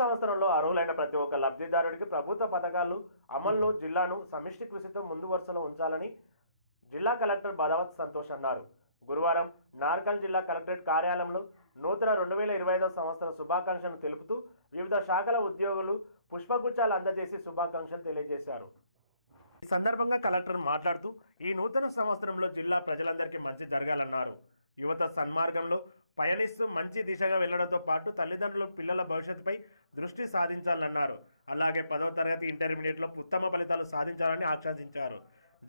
సంవత్సరంలో అర్హులైన ప్రతి ఒక్క లబ్ధిదారుడికి ప్రభుత్వ పథకాలు అమల్లో జిల్లాను సమిష్టి కృషితో ముందు వరుసలో ఉంచాలని జిల్లా కలెక్టర్ భదవత్ సంతోష్ అన్నారు. గురువారం నార్కల్ జిల్లా కలెక్టరేట్ కార్యాలయంలో నూతన రెండు వేల ఇరవై ఐదో సంవత్సరం శుభాకాంక్షలు తెలుపుతూ వివిధ శాఖల ఉద్యోగులు పుష్పగుచ్చాలు అందజేసి శుభాకాంక్షలు తెలియజేశారు. ఈ సందర్భంగా కలెక్టర్ మాట్లాడుతూ ఈ నూతన సంవత్సరంలో జిల్లా ప్రజలందరికీ మంచి జరగాలన్నారు. యువత సన్మార్గంలో పయనిస్తూ మంచి దిశగా వెళ్ళడంతో పాటు తల్లిదండ్రులు పిల్లల భవిష్యత్తుపై దృష్టి సాధించాలన్నారు. అలాగే పదవ తరగతి ఇంటర్మీడియట్లో ఉత్తమ ఫలితాలు సాధించాలని ఆశ్వాసించారు.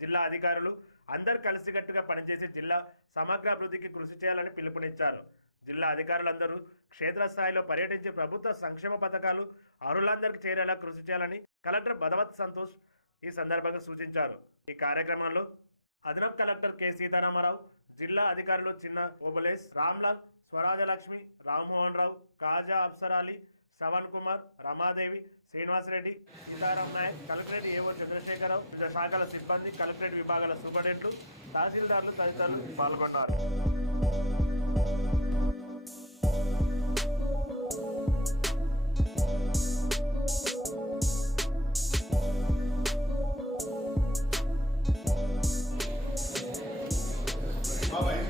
జిల్లా అధికారులు అందరు కలిసికట్టుగా పనిచేసి జిల్లా సమగ్ర అభివృద్ధికి కృషి చేయాలని పిలుపునిచ్చారు. జిల్లా అధికారులందరూ క్షేత్రస్థాయిలో పర్యటించి ప్రభుత్వ సంక్షేమ పథకాలు అర్హులందరికీ చేరేలా కృషి చేయాలని కలెక్టర్ భదవత్ సంతోష్ ఈ సందర్భంగా సూచించారు. ఈ కార్యక్రమంలో అదనపు కలెక్టర్ కె సీతారామరావు జిల్లా అధికారులు చిన్న ఓబలేస్ రామ్లాల్ స్వరాజలక్ష్మి రామ్మోహన్ రావు కాజా అప్సరాలి శ్రవణ్ కుమార్ రమాదేవి శ్రీనివాసరెడ్డి సీతారాం నాయక్ కలెక్టరేట్ ఏవో చంద్రశేఖరరావు వివిధ శాఖల సిబ్బంది కలెక్టరేట్ విభాగాల సూపరింటెండెంట్లు తహసీల్దార్లు తదితరులు పాల్గొన్నారు. బాబాయ్.